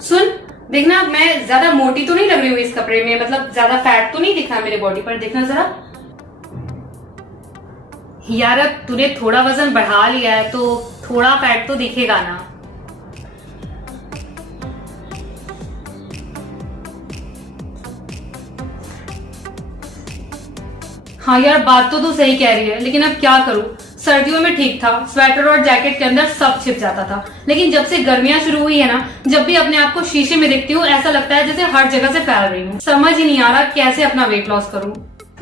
सुन, देखना मैं ज्यादा मोटी तो नहीं लग रही हूँ इस कपड़े में, मतलब ज्यादा फैट तो नहीं दिख रहा मेरे बॉडी पर। देखना जरा। यार अब तूने थोड़ा वजन बढ़ा लिया है तो थोड़ा फैट तो दिखेगा ना। हाँ यार, बात तो तू सही कह रही है, लेकिन अब क्या करूँ। सर्दियों में ठीक था, स्वेटर और जैकेट के अंदर सब छिप जाता था, लेकिन जब से गर्मियां शुरू हुई है ना, जब भी अपने आप को शीशे में देखती हूँ ऐसा लगता है जैसे हर जगह से फैल रही हूँ। समझ ही नहीं आ रहा कैसे अपना वेट लॉस करूँ।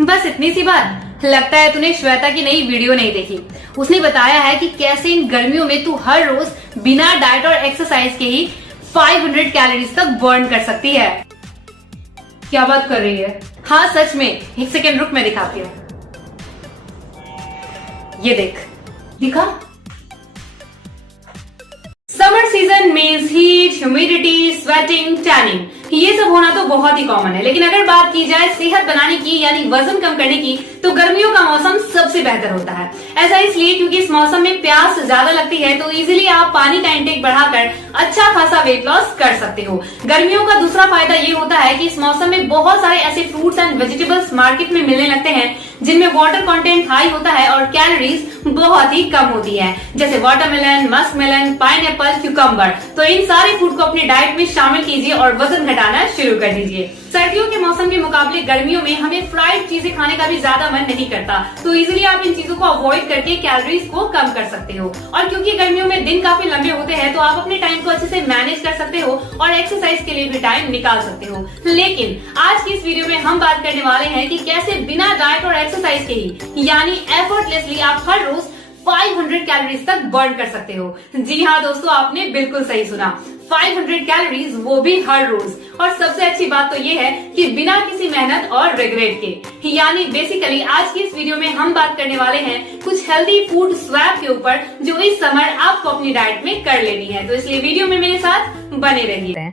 बस इतनी सी बात। लगता है तूने श्वेता की नई वीडियो नहीं देखी। उसने बताया है कि कैसे इन गर्मियों में तू हर रोज बिना डाइट और एक्सरसाइज के ही 500 कैलोरीज तक बर्न कर सकती है। क्या बात कर रही है? हाँ सच में। एक सेकेंड रुक, मैं दिखाती हूँ। ये देख, दिखा। Summer season means heat, humidity, sweating, tanning, ये सब होना तो बहुत ही कॉमन है। लेकिन अगर बात की जाए सेहत बनाने की यानी वजन कम करने की, तो गर्मियों का मौसम सबसे बेहतर होता है। ऐसा इसलिए क्योंकि इस मौसम में प्यास ज्यादा लगती है, तो इजीली आप पानी का इंटेक बढ़ाकर अच्छा खासा वेट लॉस कर सकते हो। गर्मियों का दूसरा फायदा ये होता है कि इस मौसम में बहुत सारे ऐसे फ्रूट्स एंड वेजिटेबल्स मार्केट में मिलने लगते हैं जिनमें वाटर कंटेंट हाई होता है और कैलोरीज बहुत ही कम होती है, जैसे वाटरमेलन, मस्कमेलन, पाइनएप्पल, क्यूकम्बर। तो इन सारे फूड को अपने डाइट में शामिल कीजिए और वजन घटाना शुरू कर दीजिए। सर्दियों के मौसम के मुकाबले गर्मियों में हमें फ्राइड चीजें खाने का भी ज्यादा मन नहीं करता, तो इजीली आप इन चीजों को अवॉइड करके कैलोरीज को कम कर सकते हो। और क्योंकि गर्मियों में दिन काफी लंबे होते हैं, तो आप अपने टाइम को अच्छे से मैनेज कर सकते हो और एक्सरसाइज के लिए भी टाइम निकाल सकते हो। लेकिन आज की इस वीडियो में हम बात करने वाले हैं कि कैसे बिना डाइट और एक्सरसाइज के ही यानी एफर्टलेसली आप हर रोज 500 कैलोरीज तक बर्न कर सकते हो। जी हाँ दोस्तों, आपने बिल्कुल सही सुना, 500 कैलोरीज, वो भी हर रोज। और सबसे अच्छी बात तो ये है कि बिना किसी मेहनत और रिग्रेट के। यानी बेसिकली आज की इस वीडियो में हम बात करने वाले हैं कुछ हेल्दी फूड स्वैप के ऊपर जो इस समर आपको अपनी डाइट में कर लेनी है। तो इसलिए वीडियो में मेरे साथ बने रहिए।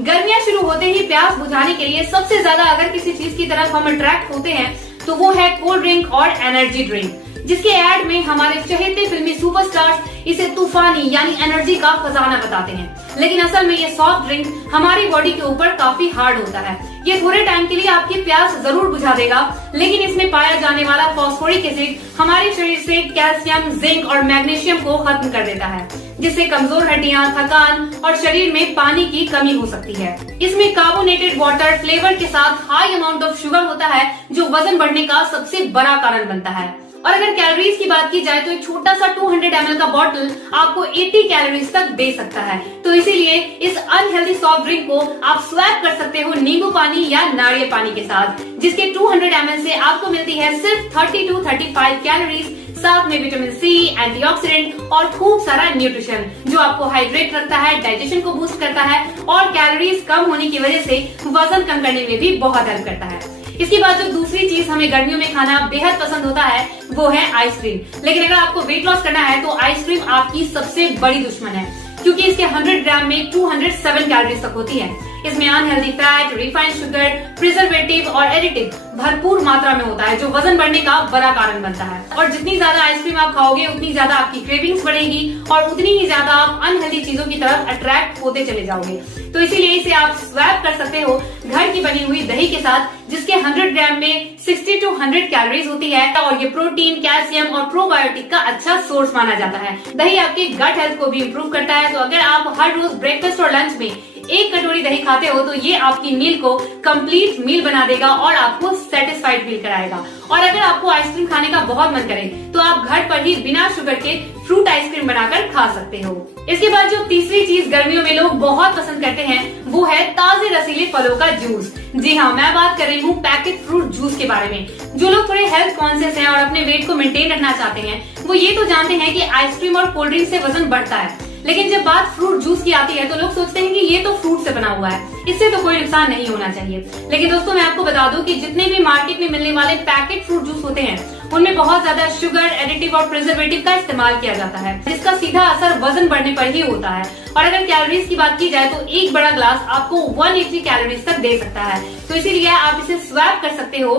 गर्मियां शुरू होते ही प्यास बुझाने के लिए सबसे ज्यादा अगर किसी चीज की तरफ हम अट्रैक्ट होते हैं तो वो है कोल्ड ड्रिंक और एनर्जी ड्रिंक, जिसके ऐड में हमारे चहेते फिल्मी सुपरस्टार्स इसे तूफानी यानी एनर्जी का खजाना बताते हैं। लेकिन असल में ये सॉफ्ट ड्रिंक हमारी बॉडी के ऊपर काफी हार्ड होता है। ये थोड़े टाइम के लिए आपकी प्यास जरूर बुझा देगा, लेकिन इसमें पाया जाने वाला फास्फोरिक एसिड हमारे शरीर से कैल्शियम, जिंक और मैग्नीशियम को खत्म कर देता है, जिससे कमजोर हड्डियां, थकान और शरीर में पानी की कमी हो सकती है। इसमें कार्बोनेटेड वाटर फ्लेवर के साथ हाई अमाउंट ऑफ शुगर होता है, जो वजन बढ़ने का सबसे बड़ा कारण बनता है। और अगर कैलोरीज की बात की जाए तो एक छोटा सा 200 ml का बॉटल आपको 80 कैलोरीज तक दे सकता है। तो इसीलिए इस अनहेल्दी सॉफ्ट ड्रिंक को आप स्वैप कर सकते हो नींबू पानी या नारियल पानी के साथ, जिसके 200 ml से आपको मिलती है सिर्फ 30 to 35 कैलोरीज, साथ में विटामिन सी, एंटीऑक्सीडेंट और खूब सारा न्यूट्रिशन जो आपको हाइड्रेट रखता है, डाइजेशन को बूस्ट करता है और कैलोरीज कम होने की वजह से वजन कम करने में भी बहुत हेल्प करता है। इसके बाद जो दूसरी चीज हमें गर्मियों में खाना बेहद पसंद होता है वो है आइसक्रीम। लेकिन अगर आपको वेट लॉस करना है तो आइसक्रीम आपकी सबसे बड़ी दुश्मन है, क्योंकि इसके 100 ग्राम में 207 कैलोरीज तक होती है। इसमें unhealthy fat, refined sugar, preservative और एडिटिव भरपूर मात्रा में होता है, जो वजन बढ़ने का बड़ा कारण बनता है। और जितनी ज्यादा आइसक्रीम आप खाओगे उतनी ज्यादा आपकी क्रेविंग्स बढ़ेगी और उतनी ही ज्यादा आप अनहेल्दी चीजों की तरफ अट्रैक्ट होते चले जाओगे। तो इसीलिए इसे आप स्वैप कर सकते हो घर की बनी हुई दही के साथ, जिसके 100 ग्राम में 60 to 100 कैलोरीज होती है और ये प्रोटीन, कैल्शियम और प्रोबायोटिक का अच्छा सोर्स माना जाता है। दही आपके गट हेल्थ को भी इम्प्रूव करता है। तो अगर आप हर रोज ब्रेकफास्ट और लंच में एक कटोरी दही खाते हो तो ये आपकी मील को कंप्लीट मील बना देगा और आपको सेटिस्फाइड फील कराएगा। और अगर आपको आइसक्रीम खाने का बहुत मन करे तो आप घर पर ही बिना शुगर के फ्रूट आइसक्रीम बनाकर खा सकते हो। इसके बाद जो तीसरी चीज गर्मियों में लोग बहुत पसंद करते हैं वो है ताजे रसीले फलों का जूस। जी हाँ, मैं बात कर रही हूँ पैकेट फ्रूट जूस के बारे में। जो लोग थोड़े हेल्थ कॉन्शियस हैं और अपने वेट को मेंटेन रखना चाहते हैं वो ये तो जानते हैं कि आइसक्रीम और कोल्ड ड्रिंक से वजन बढ़ता है, लेकिन जब बात फ्रूट जूस की आती है तो लोग सोचते हैं कि ये तो फ्रूट से बना हुआ है, इससे तो कोई नुकसान नहीं होना चाहिए। लेकिन दोस्तों मैं आपको बता दूं कि जितने भी मार्केट में मिलने वाले पैकेट फ्रूट जूस होते हैं उनमें बहुत ज्यादा शुगर, एडिटिव और प्रिजर्वेटिव का इस्तेमाल किया जाता है, जिसका सीधा असर वजन बढ़ने पर ही होता है। और अगर कैलोरीज की बात की जाए तो एक बड़ा ग्लास आपको 180 कैलोरीज तक दे सकता है। तो इसीलिए आप इसे स्वैप कर सकते हो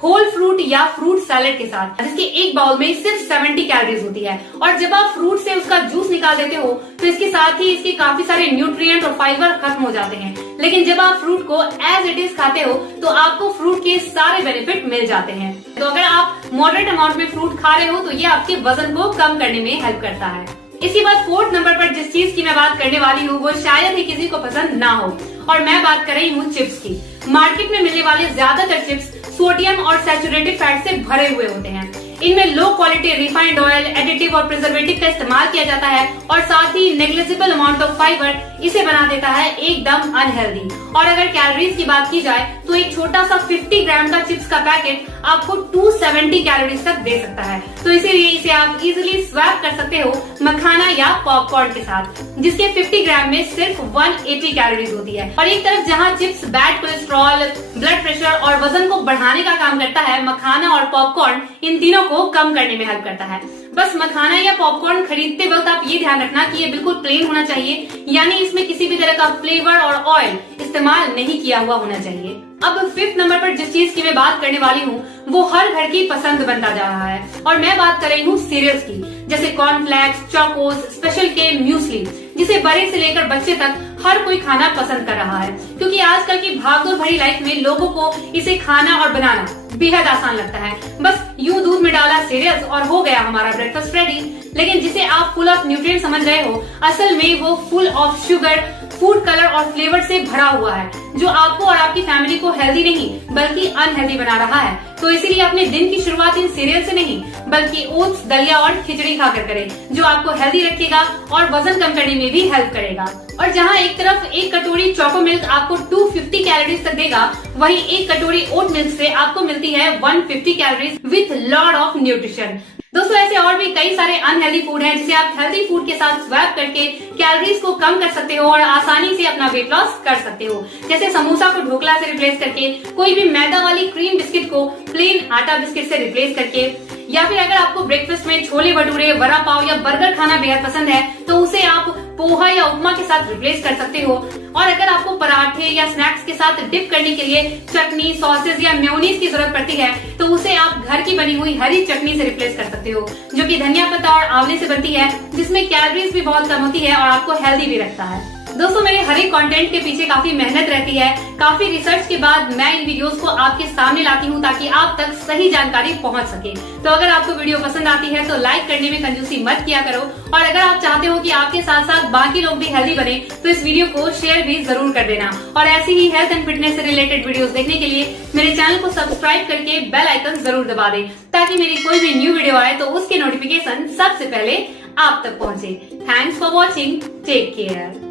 होल फ्रूट या फ्रूट सैलेड के साथ, जिसके एक बाउल में सिर्फ 70 कैलोरीज होती है। और जब आप फ्रूट से उसका जूस निकाल देते हो तो इसके साथ ही इसके काफी सारे न्यूट्रिएंट और फाइबर खत्म हो जाते हैं। लेकिन जब आप फ्रूट को एज इट इज खाते हो तो आपको फ्रूट के सारे बेनिफिट मिल जाते हैं। तो अगर आप मॉडरेट अमाउंट में फ्रूट खा रहे हो तो ये आपके वजन को कम करने में हेल्प करता है। इसके बाद 4th नंबर पर जिस चीज की मैं बात करने वाली हूँ वो शायद ही किसी को पसंद ना हो, और मैं बात कर रही हूँ चिप्स की। मार्केट में मिलने वाले ज्यादातर चिप्स सोडियम और सैचुरेटेड फैट से भरे हुए होते हैं। इनमें low quality refined oil, additive और प्रिजर्वेटिव का इस्तेमाल किया जाता है, और साथ ही नेग्लिजिबल अमाउंट ऑफ फाइबर इसे बना देता है एकदम अनहेल्दी। और अगर कैलोरीज की बात की जाए तो एक छोटा सा 50 ग्राम का चिप्स का पैकेट आपको 270 कैलोरीज तक दे सकता है। तो इसीलिए इसे आप इजीली स्वैप कर सकते हो मखाना या पॉपकॉर्न के साथ, जिसके 50 ग्राम में सिर्फ 180 कैलोरीज होती है। और एक तरफ जहाँ chips bad cholesterol, blood pressure और वजन को बढ़ाने का काम करता है, मखाना और पॉपकॉर्न इन तीनों को कम करने में हेल्प करता है। बस मखाना या पॉपकॉर्न खरीदते वक्त आप ये ध्यान रखना कि ये बिल्कुल प्लेन होना चाहिए, यानी इसमें किसी भी तरह का फ्लेवर और ऑयल इस्तेमाल नहीं किया हुआ होना चाहिए। अब 5th नंबर पर जिस चीज की मैं बात करने वाली हूँ वो हर घर की पसंद बनता जा रहा है, और मैं बात कर रही हूँ सीरियल्स की, जैसे कॉर्नफ्लेक्स, चोकोस, स्पेशल के, म्यूसली, जिसे बड़े से लेकर बच्चे तक हर कोई खाना पसंद कर रहा है। क्योंकि आजकल की भागदौड़ भरी लाइफ में लोगों को इसे खाना और बनाना बेहद आसान लगता है। बस यूं दूध में डाला सीरियल्स और हो गया हमारा ब्रेकफास्ट रेडी। लेकिन जिसे आप फुल ऑफ न्यूट्रिएंट समझ रहे हो, असल में वो full of sugar, food colour और फ्लेवर से भरा हुआ है, जो आपको और आपकी फैमिली को हेल्दी नहीं बल्कि अनहेल्दी बना रहा है। तो इसीलिए अपने दिन की शुरुआत इन सीरियल से नहीं बल्कि ओट्स, दलिया और खिचड़ी खाकर करें, जो आपको हेल्दी रखेगा और वजन कम करने में भी हेल्प करेगा। और जहाँ एक तरफ एक कटोरी चोको मिल्क आपको 250 कैलोरीज तक देगा, वहीं एक कटोरी ओट मिल्क से आपको मिलती है 150 calories with lot of nutrition. दोस्तों, ऐसे और भी कई सारे अनहेल्दी फूड हैं जिसे आप हेल्दी फूड के साथ स्वैप करके कैलोरीज को कम कर सकते हो और आसानी से अपना वेट लॉस कर सकते हो। जैसे समोसा को ढोकला से रिप्लेस करके, कोई भी मैदा वाली क्रीम बिस्किट को प्लेन आटा बिस्किट से रिप्लेस करके, या फिर अगर आपको ब्रेकफास्ट में छोले भटूरे, वड़ा पाव या बर्गर खाना बेहद पसंद है तो उसे आप पोहा या उपमा के साथ रिप्लेस कर सकते हो। और अगर आपको पराठे या स्नैक्स के साथ डिप करने के लिए चटनी, सॉसेज या मेयोनीज की जरूरत पड़ती है तो उसे आप घर की बनी हुई हरी चटनी से रिप्लेस कर सकते हो, जो कि धनिया पत्ता और आंवले से बनती है, जिसमें कैलोरीज भी बहुत कम होती है और आपको हेल्दी भी रखता है। दोस्तों, मेरे हर एक कंटेंट के पीछे काफी मेहनत रहती है। काफी रिसर्च के बाद मैं इन वीडियोस को आपके सामने लाती हूँ ताकि आप तक सही जानकारी पहुँच सके। तो अगर आपको वीडियो पसंद आती है तो लाइक करने में कंजूसी मत किया करो, और अगर आप चाहते हो कि आपके साथ साथ बाकी लोग भी हेल्दी बने तो इस वीडियो को शेयर भी जरूर कर देना। और ऐसी ही हेल्थ एंड फिटनेस से रिलेटेड वीडियोस देखने के लिए मेरे चैनल को सब्सक्राइब करके बेल आइकन जरूर दबा दें, ताकि मेरी कोई भी न्यू वीडियो आए तो उसके नोटिफिकेशन सबसे पहले आप तक पहुँचे। Thanks for watching, take care.